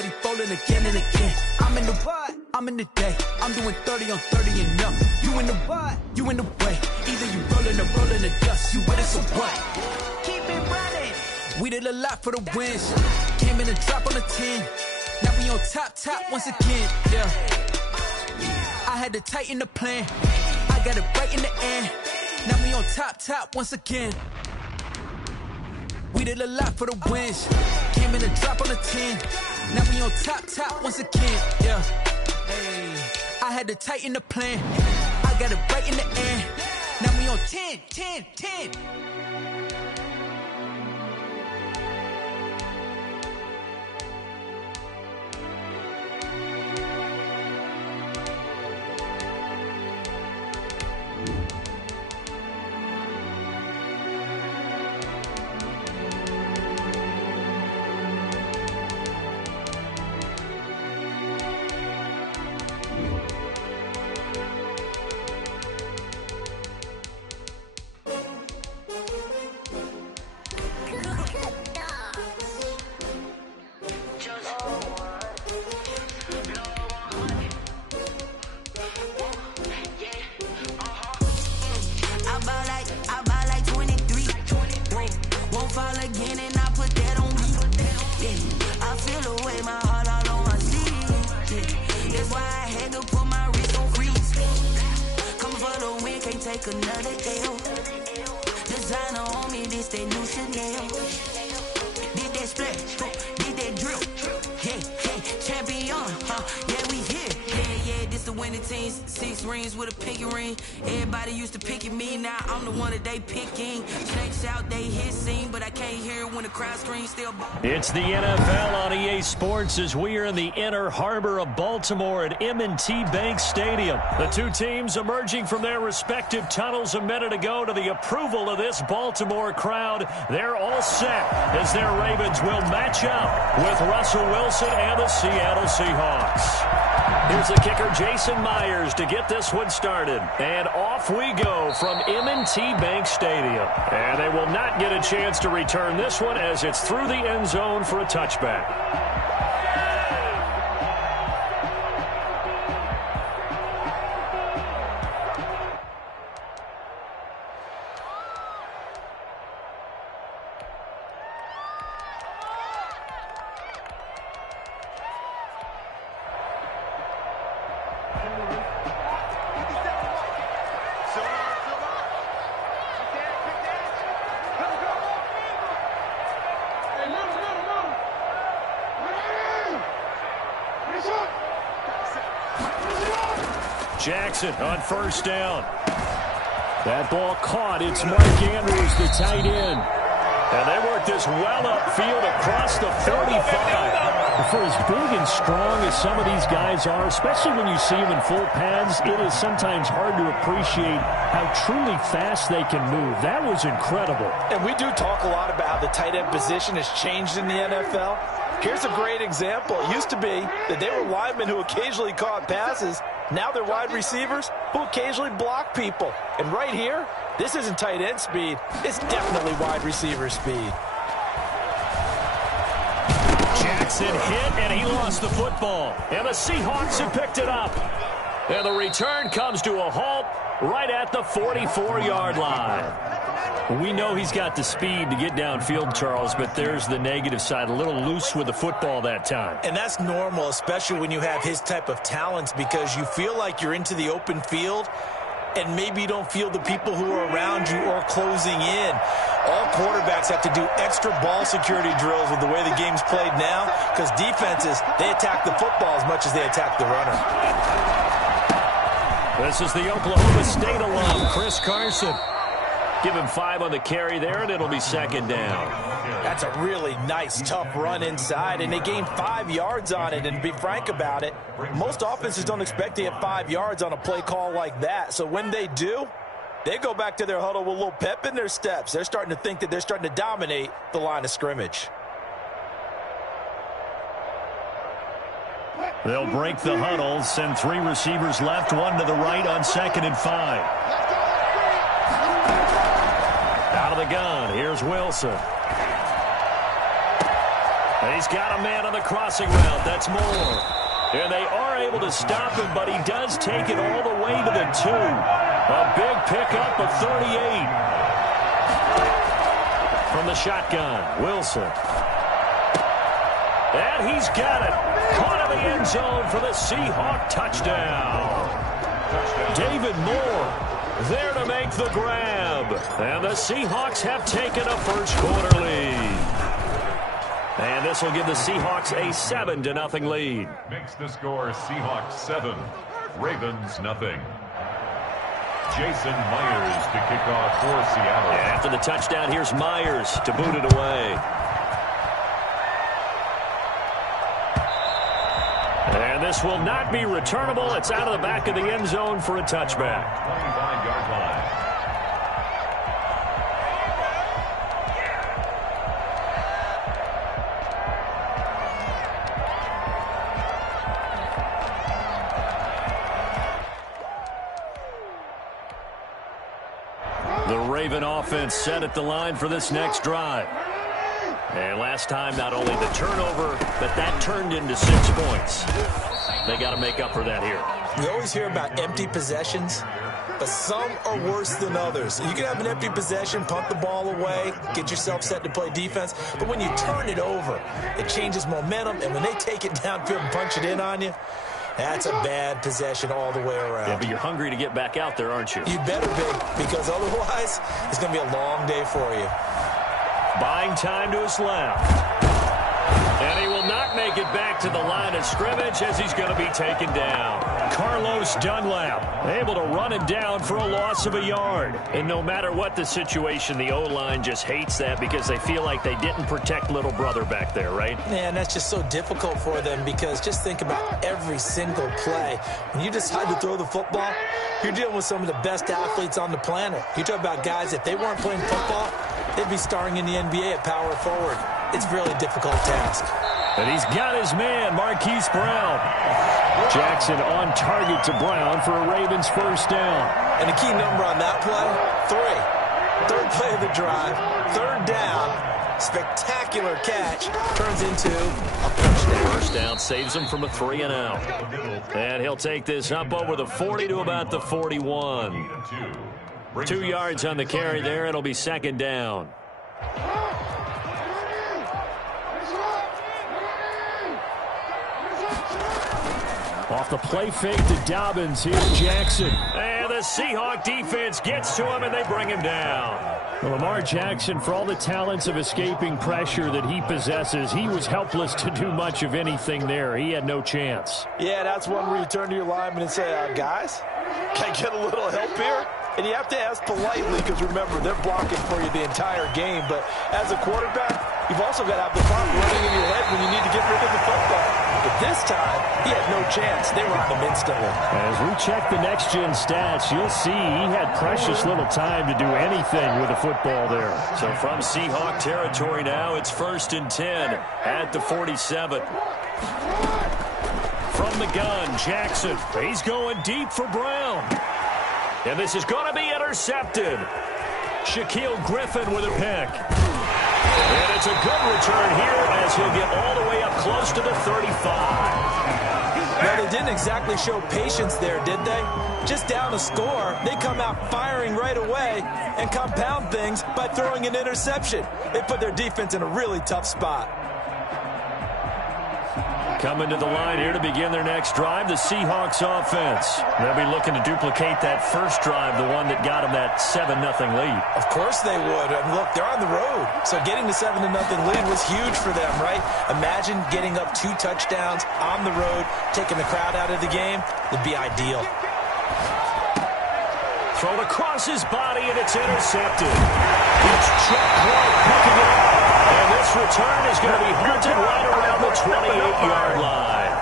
somebody falling again and again. I'm in the what? I'm in the day. I'm doing 30 on 30 and up. You in the what? You in the way. Either you rolling the dust. You with us or what? Keep it running. We did a lot for the wins. Came in and drop on the 10. Now we on top once again. Yeah. I had to tighten the plan. I got it right in the end. Now we on top once again. We did a lot for the wins. Came in and drop on the 10. Now we on top once again. Yeah. Hey. I had to tighten the plan. I got it right in the end. Now we on 10. Another L. Designer on me, this that new Chanel. Did that splash, did that drill. Yeah, champion, yeah, we here. Yeah, this the winning team. 6 rings with a pinky ring. Everybody used to pick at me, now I'm the one that they picking. Snakes out, they hit scene, but I can't hear it when the crowd screams still. It's the NFL on EA Sports as we are in the inner harbor of Baltimore at M&T Bank Stadium. The two teams emerging from their respective tunnels a minute ago to the approval of this Baltimore crowd. They're all set as their Ravens will match up with Russell Wilson and the Seattle Seahawks. Here's the kicker, Jason Myers, to get this one started. And off we go from M&T Bank Stadium. And they will not get a chance to return this one as it's through the end zone for a touchback. Jackson on first down. That ball caught. It's Mark Andrews, the tight end. And they work this well upfield across the 45. For as big and strong as some of these guys are, especially when you see them in full pads, it is sometimes hard to appreciate how truly fast they can move. That was incredible. And we do talk a lot about how the tight end position has changed in the NFL. Here's a great example. It used to be that they were linemen who occasionally caught passes. Now they're wide receivers who occasionally block people. And right here, this isn't tight end speed. It's definitely wide receiver speed. Jackson hit, and he lost the football. And the Seahawks have picked it up. And the return comes to a halt right at the 44-yard line. We know he's got the speed to get downfield, Charles, but there's the negative side. A little loose with the football that time. And that's normal, especially when you have his type of talents, because you feel like you're into the open field and maybe you don't feel the people who are around you or closing in. All quarterbacks have to do extra ball security drills with the way the game's played now, because defenses, they attack the football as much as they attack the runner. This is the Oklahoma State alum, Chris Carson. Give him 5 on the carry there, and it'll be second down. That's a really nice, tough run inside, and they gained 5 yards on it. And to be frank about it, most offenses don't expect to get 5 yards on a play call like that. So when they do, they go back to their huddle with a little pep in their steps. They're starting to think that they're starting to dominate the line of scrimmage. They'll break the huddle, send 3 receivers left, 1 to the right on 2nd and 5. Out of the gun, here's Wilson. And he's got a man on the crossing route. That's Moore. And they are able to stop him, but he does take it all the way to the 2. A big pickup of 38. From the shotgun, Wilson. And he's got it. Caught in the end zone for the Seahawk touchdown. David Moore there to make the grab. And the Seahawks have taken a first quarter lead. And this will give the Seahawks a 7-0 lead. Makes the score Seahawks 7, Ravens nothing. Jason Myers to kick off for Seattle. After the touchdown, here's Myers to boot it away. And this will not be returnable. It's out of the back of the end zone for a touchback. 25-yard line. The Raven offense set at the line for this next drive. And last time, not only the turnover, but that turned into 6 points. They got to make up for that here. We always hear about empty possessions, but some are worse than others. You can have an empty possession, punt the ball away, get yourself set to play defense, but when you turn it over, it changes momentum, and when they take it downfield and punch it in on you, that's a bad possession all the way around. Yeah, but you're hungry to get back out there, aren't you? You better be, because otherwise, it's going to be a long day for you. Buying time to his left. And he will not make it back to the line of scrimmage as he's going to be taken down. Carlos Dunlap able to run him down for a loss of a yard. And no matter what the situation, the O-line just hates that because they feel like they didn't protect little brother back there, right? Man, that's just so difficult for them because just think about every single play. When you decide to throw the football, you're dealing with some of the best athletes on the planet. You talk about guys, if they weren't playing football, they'd be starring in the NBA at power forward. It's a really difficult task. And he's got his man, Marquise Brown. Jackson on target to Brown for a Ravens first down. And the key number on that play, 3. Third play of the drive, third down, spectacular catch, turns into a touchdown. First down saves him from a 3 and out. And he'll take this up over the 40 to about the 41. 2 yards on the carry there. It'll be second down. Off the play fake to Dobbins. Here's Jackson. And the Seahawk defense gets to him, and they bring him down. Well, Lamar Jackson, for all the talents of escaping pressure that he possesses, he was helpless to do much of anything there. He had no chance. Yeah, that's one where you turn to your lineman and say, guys, can I get a little help here? And you have to ask politely because, remember, they're blocking for you the entire game. But as a quarterback, you've also got to have the clock running in your head when you need to get rid of the football. But this time, he had no chance. They were on him instantly. As we check the next-gen stats, you'll see he had precious little time to do anything with the football there. So from Seahawk territory now, it's 1st and 10 at the 47. From the gun, Jackson. He's going deep for Brown. And this is going to be intercepted. Shaquille Griffin with a pick. And it's a good return here as he'll get all the way up close to the 35. Now, they didn't exactly show patience there, did they? Just down a score, they come out firing right away and compound things by throwing an interception. They put their defense in a really tough spot. Coming to the line here to begin their next drive, the Seahawks offense. They'll be looking to duplicate that first drive, the one that got them that 7-0 lead. Of course they would. And look, they're on the road. So getting the 7-0 lead was huge for them, right? Imagine getting up 2 touchdowns on the road, taking the crowd out of the game. It'd be ideal. Thrown across his body, and it's intercepted. It's Chuck Clark picking it up. And this return is going to be hunted right around the 28-yard line.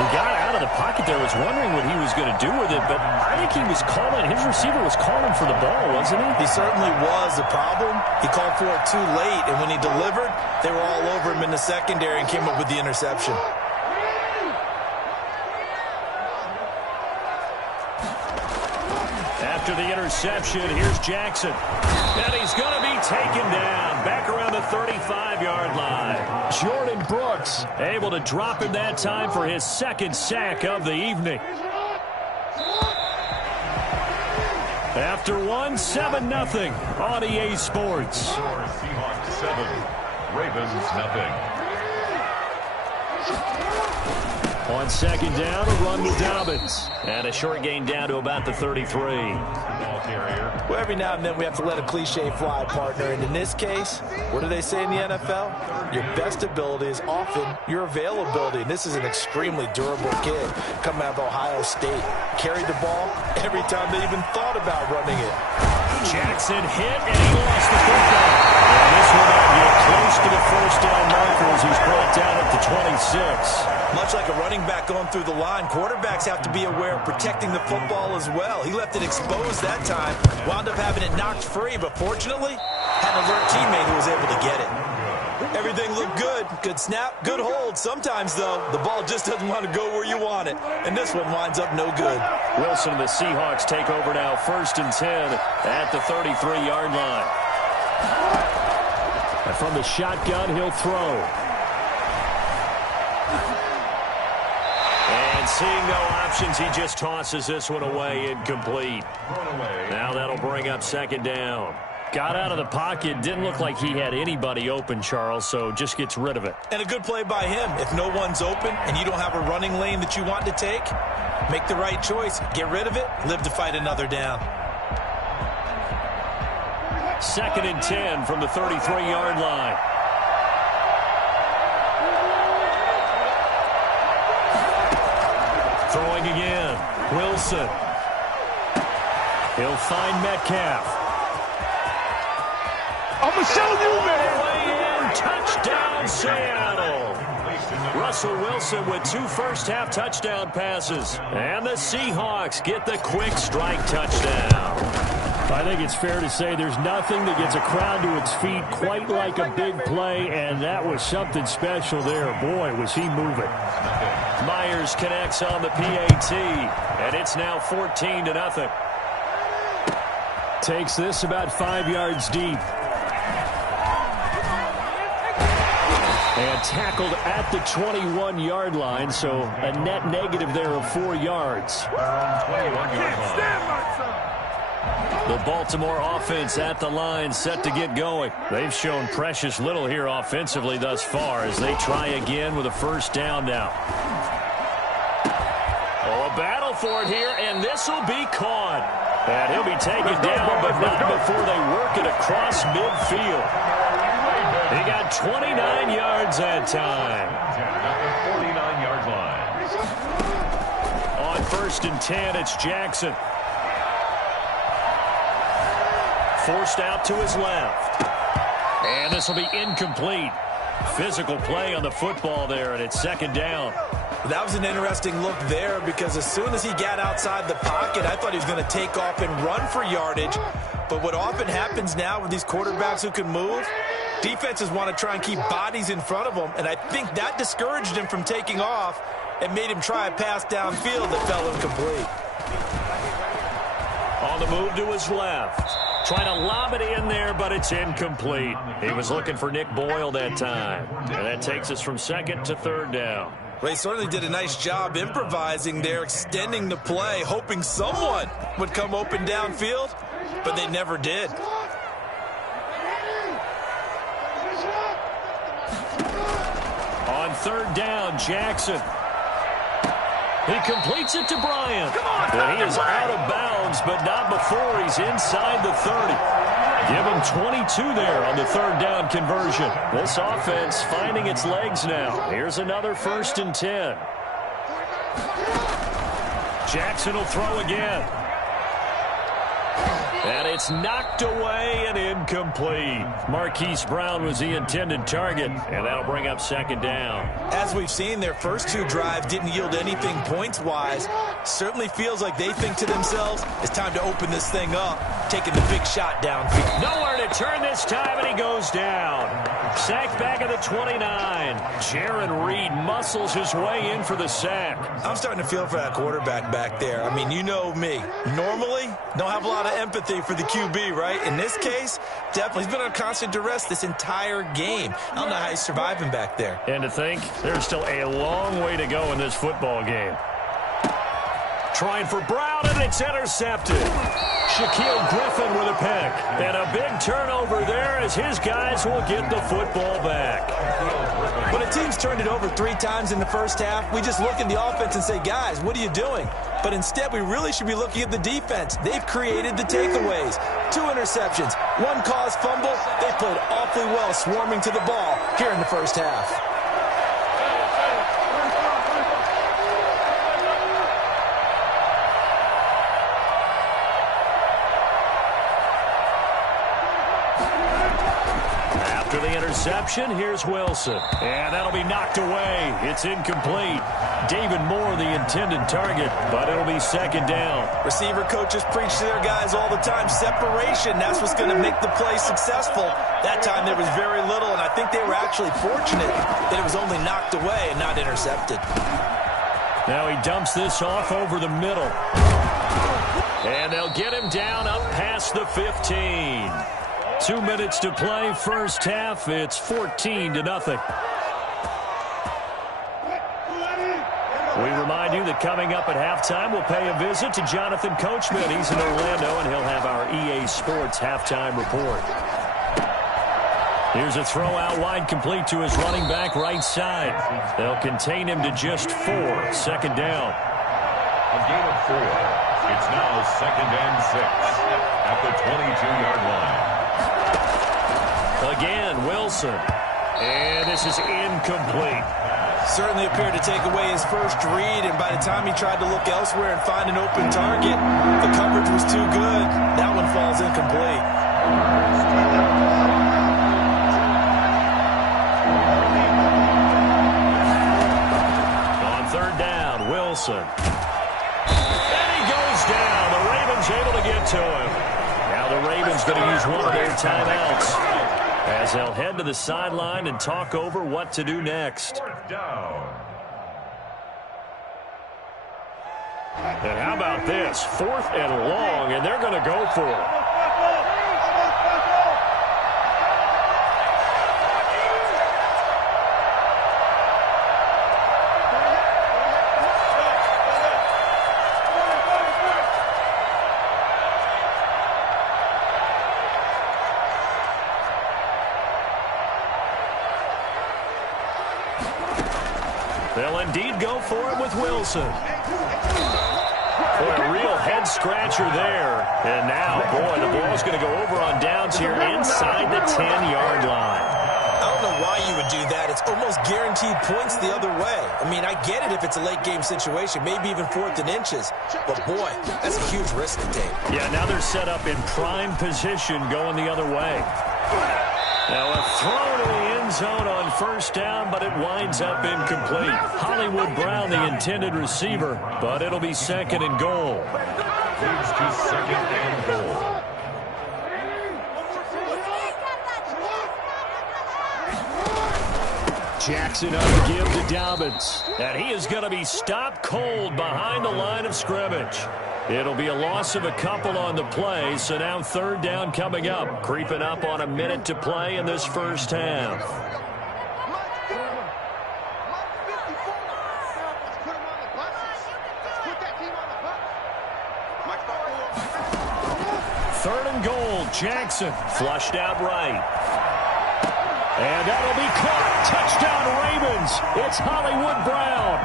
He got out of the pocket there, was wondering what he was going to do with it, but I think he was calling, his receiver was calling for the ball, wasn't he? He certainly was. The problem, he called for it too late, and when he delivered, they were all over him in the secondary and came up with the interception. after the interception. Here's Jackson. And he's going to be taken down back around the 35-yard line. Jordan Brooks able to drop him that time for his second sack of the evening. After one, 7-0 on EA Sports. Seahawks 7, Ravens nothing. On second down, a run with Dobbins. And a short gain down to about the 33. Well, every now and then we have to let a cliche fly, partner. And in this case, what do they say in the NFL? Your best ability is often your availability. And this is an extremely durable kid coming out of Ohio State. Carried the ball every time they even thought about running it. Jackson hit, and he lost the football. And this one might get close to the first down marker as he's brought down at the 26. Much like a running back going through the line, quarterbacks have to be aware of protecting the football as well. He left it exposed that time, wound up having it knocked free, but fortunately, had an alert teammate who was able to get it. Everything looked good. Good snap, good hold. Sometimes, though, the ball just doesn't want to go where you want it, and this one winds up no good. Wilson and the Seahawks take over now, 1st and 10 at the 33-yard line. And from the shotgun, he'll throw. And seeing no options, he just tosses this one away, incomplete. Now that'll bring up second down. Got out of the pocket, didn't look like he had anybody open, Charles, so just gets rid of it. And a good play by him. If no one's open and you don't have a running lane that you want to take, make the right choice. Get rid of it, live to fight another down. 2nd and 10 from the 33-yard line. Throwing again. Wilson. He'll find Metcalf. I'm going to show you, man. Way in, touchdown, Seattle. Russell Wilson with 2 first-half touchdown passes. And the Seahawks get the quick strike touchdown. I think it's fair to say there's nothing that gets a crowd to its feet quite like a big play, and that was something special there. Boy, was he moving. Myers connects on the PAT, and it's now 14-0. Takes this about 5 yards deep. And tackled at the 21-yard line, so a net negative there of 4 yards. The Baltimore offense at the line, set to get going. They've shown precious little here offensively thus far as they try again with a first down now. Oh, a battle for it here, and this will be caught. And he'll be taken down, but not before they work it across midfield. He got 29 yards that time. On 1st and 10, it's Jackson. Forced out to his left. And this will be incomplete. Physical play on the football there, and it's 2nd down. That was an interesting look there because as soon as he got outside the pocket, I thought he was going to take off and run for yardage. But what often happens now with these quarterbacks who can move, defenses want to try and keep bodies in front of them, and I think that discouraged him from taking off and made him try a pass downfield that fell incomplete. On the move to his left. Trying to lob it in there, but it's incomplete. He was looking for Nick Boyle that time. And that takes us from 2nd to 3rd down. Well, he certainly did a nice job improvising there, extending the play, hoping someone would come open downfield, but they never did. On 3rd down, Jackson. He completes it to Bryant. And he is out of bounds, but not before he's inside the 30. Give him 22 there on the 3rd down conversion. This offense finding its legs now. Here's another 1st and 10. Jackson will throw again. And it's knocked away and incomplete. Marquise Brown was the intended target, and that'll bring up 2nd down. As we've seen, their first 2 drives didn't yield anything points-wise. Certainly feels like they think to themselves, it's time to open this thing up, taking the big shot downfield. Nowhere to turn this time, and he goes down. Sacked back at the 29. Jaron Reed muscles his way in for the sack. I'm starting to feel for that quarterback back there. I mean, you know me. Normally, don't have a lot of empathy for the QB, right? In this case, definitely. He's been under constant duress this entire game. I don't know how he's surviving back there. And to think, there's still a long way to go in this football game. Trying for Brown, and it's intercepted. Shaquille Griffin with a pick. And a big turnover there as his guys will get the football back. When a team's turned it over 3 times in the first half, we just look at the offense and say, guys, what are you doing? But instead, we really should be looking at the defense. They've created the takeaways. 2 interceptions, 1 caused fumble. They played awfully well swarming to the ball here in the first half. The interception, here's Wilson. And that'll be knocked away. It's incomplete. David Moore, the intended target, but it'll be second down. Receiver coaches preach to their guys all the time. Separation, that's what's going to make the play successful. That time there was very little, and I think they were actually fortunate that it was only knocked away and not intercepted. Now he dumps this off over the middle. And they'll get him down up past the 15. 2 minutes to play, first half. It's 14-0. We remind you that coming up at halftime, we'll pay a visit to Jonathan Coachman. He's in Orlando, and he'll have our EA Sports halftime report. Here's a throw out wide, complete to his running back right side. They'll contain him to just 4. Second down. A gain of 4. It's now 2nd and 6 at the 22-yard line. Again, Wilson. And this is incomplete. Certainly appeared to take away his first read, and by the time he tried to look elsewhere and find an open target, the coverage was too good. That one falls incomplete. On third down, Wilson. And he goes down. The Ravens able to get to him. Now the Ravens going to use one of their timeouts, as they'll head to the sideline and talk over what to do next. 4th down. And how about this? 4th and long, and they're going to go for it. They'll indeed go for it with Wilson. Boy, a real head-scratcher there. And now, boy, the ball's going to go over on downs here inside the 10-yard line. I don't know why you would do that. It's almost guaranteed points the other way. I mean, I get it if it's a late-game situation, maybe even 4th and inches. But, boy, that's a huge risk to take. Yeah, now they're set up in prime position going the other way. Now a throw to the end zone on first down, but it winds up incomplete. Hollywood Brown, the intended receiver, but it'll be 2nd and goal. Leads to 2nd and goal. Jackson on the give to Dobbins. And he is going to be stopped cold behind the line of scrimmage. It'll be a loss of a couple on the play, so now 3rd down coming up. Creeping up on a minute to play in this first half. Third and goal, Jackson flushed out right. And that'll be caught. Touchdown Ravens. It's Hollywood Brown.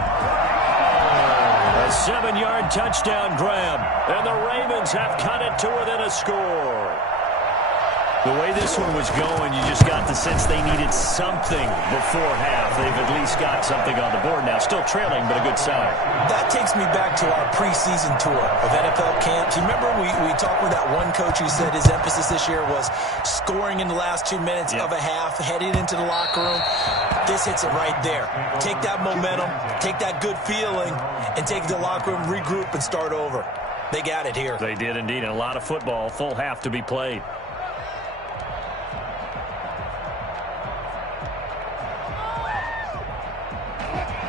A 7-yard touchdown grab, and the Ravens have cut it to within a score. The way this one was going, you just got the sense they needed something before half. They've at least got something on the board now. Still trailing, but a good sign. That takes me back to our preseason tour of NFL camps. You remember we talked with that one coach who said his emphasis this year was scoring in the last 2 minutes of a half, heading into the locker room. This hits it right there. Take that momentum, take that good feeling, and take it to the locker room, regroup, and start over. They got it here. They did indeed, and a lot of football, full half to be played.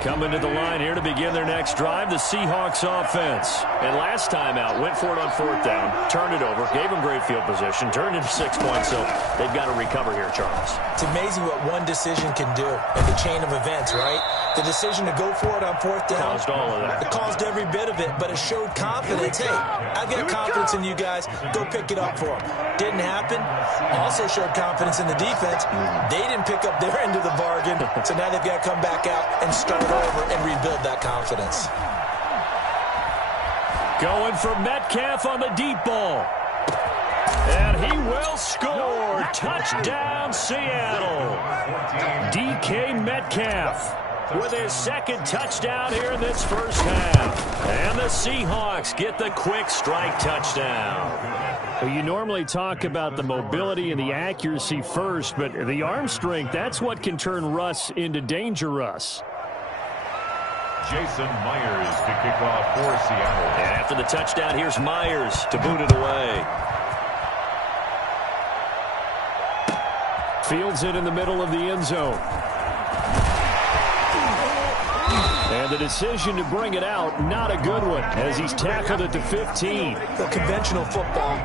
Coming to the line here to begin their next drive, the Seahawks offense. And last time out, went for it on 4th down, turned it over, gave them great field position, turned into 6 points, so they've got to recover here, Charles. It's amazing what one decision can do in the chain of events, right? The decision to go for it on 4th down. Caused all of that. It caused every bit of it, but it showed confidence. Hey, I've got confidence in you guys. Go pick it up for them. Didn't happen. Also showed confidence in the defense. They didn't pick up their end of the bargain, so now they've got to come back out and start over and rebuild that confidence. Going for Metcalf on the deep ball. And he will score. Touchdown, Seattle. DK Metcalf with his 2nd touchdown here in this first half. And the Seahawks get the quick strike touchdown. Well, you normally talk about the mobility and the accuracy first, but the arm strength, that's what can turn Russ into danger Russ. Jason Myers to kick off for Seattle. And after the touchdown, here's Myers to boot it away. Fields it in the middle of the end zone. And the decision to bring it out, not a good one, as he's tackled at the 15. The conventional football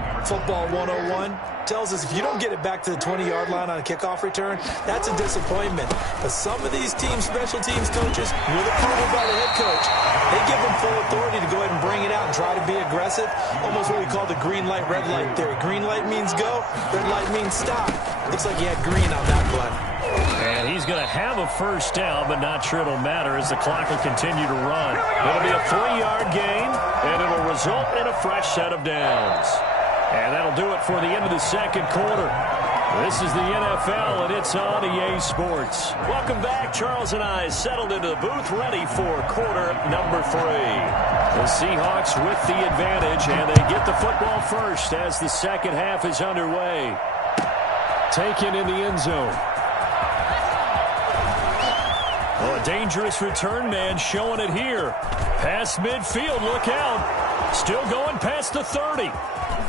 101, tells us if you don't get it back to the 20-yard line on a kickoff return, that's a disappointment. But some of these special teams coaches, with approval by the head coach, they give them full authority to go ahead and bring it out and try to be aggressive. Almost what we call the green light, red light theory. Green light means go, red light means stop. Looks like he had green on that play. And he's going to have a first down, but not sure it'll matter as the clock will continue to run. It'll be a 3-yard gain, and it'll result in a fresh set of downs. And that'll do it for the end of the second quarter. This is the NFL, and it's on EA Sports. Welcome back. Charles and I settled into the booth, ready for quarter number 3. The Seahawks with the advantage, and they get the football first as the second half is underway. Taken in the end zone. Oh, a dangerous return man showing it here. Past midfield, look out. Still going past the 30.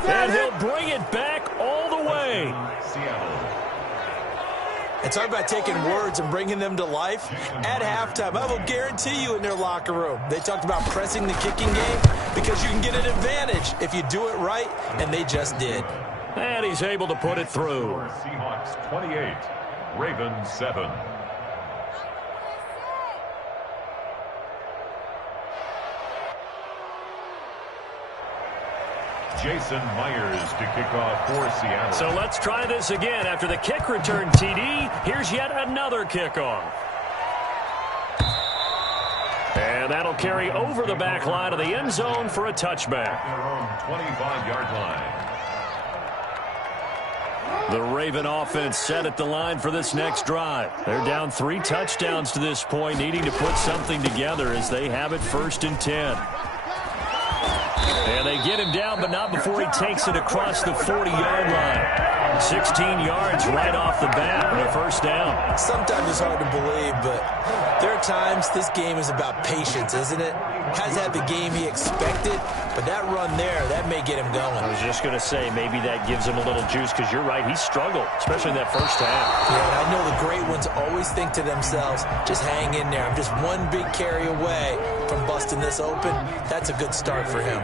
And he'll bring it back all the way. And talk about taking words and bringing them to life. At halftime, I will guarantee you in their locker room, they talked about pressing the kicking game because you can get an advantage if you do it right, and they just did. And he's able to put it through. Seahawks 28, Ravens 7. Jason Myers to kick off for Seattle. So let's try this again. After the kick return TD, here's yet another kickoff. And that'll carry over the back line of the end zone for a touchback. Their own 25-yard line. The Raven offense set at the line for this next drive. They're down 3 touchdowns to this point, needing to put something together as they have it 1st and 10. And they get him down, but not before he takes it across the 40-yard line. 16 yards right off the bat and a first down. Sometimes it's hard to believe, but there are times this game is about patience, isn't it? Has had the game he expected, but that run there, that may get him going. I was just going to say, maybe that gives him a little juice, because you're right, he struggled, especially in that first half. Yeah, and I know the great ones always think to themselves, just hang in there. I'm just one big carry away from busting this open. That's a good start for him.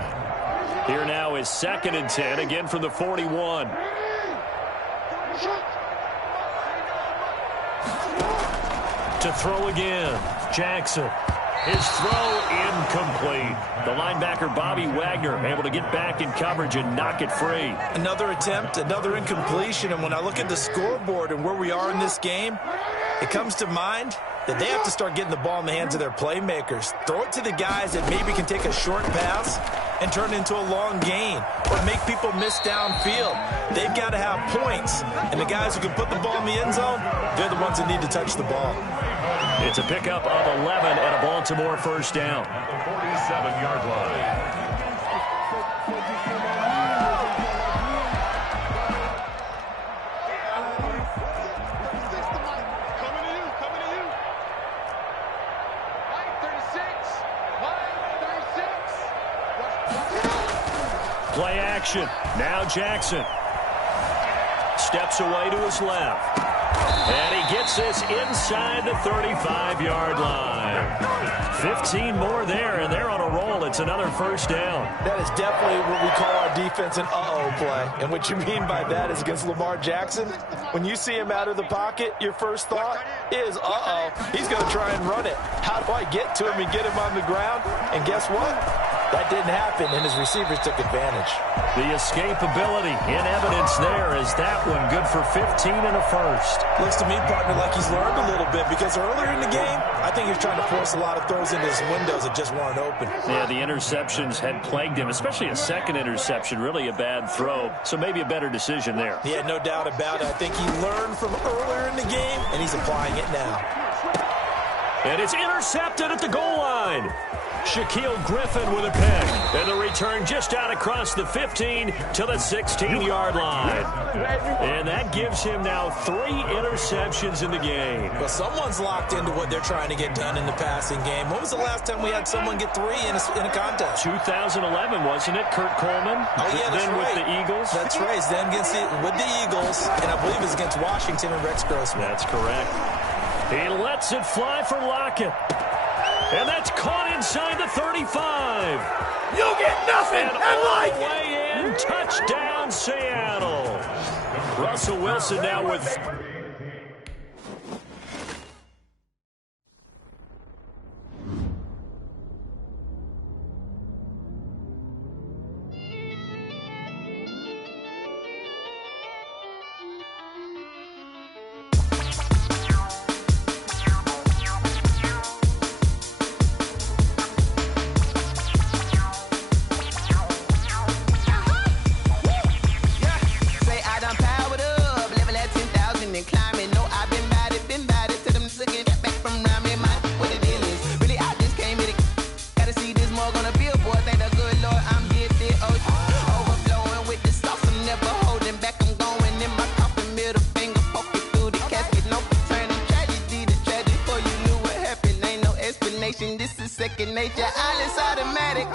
Here now is 2nd and 10, again from the 41. To throw again, Jackson. His throw incomplete. The linebacker, Bobby Wagner, able to get back in coverage and knock it free. Another attempt, another incompletion, and when I look at the scoreboard and where we are in this game, it comes to mind that they have to start getting the ball in the hands of their playmakers. Throw it to the guys that maybe can take a short pass and turn it into a long gain or make people miss downfield. They've got to have points, and the guys who can put the ball in the end zone, they're the ones that need to touch the ball. It's a pickup of 11 and a Baltimore first down. At the 47-yard line. Play action. Now Jackson. Steps away to his left. And he gets this inside the 35-yard line. 15 more there, and they're on a roll. It's another first down. That is definitely what we call our defense an uh-oh play. And what you mean by that is against Lamar Jackson, when you see him out of the pocket, your first thought is, uh-oh, he's going to try and run it. How do I get to him and get him on the ground? And guess what? That didn't happen, and his receivers took advantage. The escapability in evidence there is that one good for 15 and a first. Looks to me, partner, like he's learned a little bit because earlier in the game, I think he was trying to force a lot of throws into his windows that just weren't open. Yeah, the interceptions had plagued him, especially a second interception, really a bad throw. So maybe a better decision there. Yeah, no doubt about it. I think he learned from earlier in the game, and he's applying it now. And it's intercepted at the goal line. Shaquille Griffin with a pick. And the return just out across the 15 to the 16-yard line. And that gives him now 3 interceptions in the game. Well, someone's locked into what they're trying to get done in the passing game. When was the last time we had someone get 3 in a contest? 2011, wasn't it? Kurt Coleman? Oh, yeah, that's then right. with the Eagles? That's right. Then with the Eagles, and I believe it's against Washington and Rex Grossman. That's correct. He lets it fly for Lockett. And that's caught inside the 35. You get nothing. And I all like the way in, touchdown Seattle. Russell Wilson now with... This is second nature. All is automatic.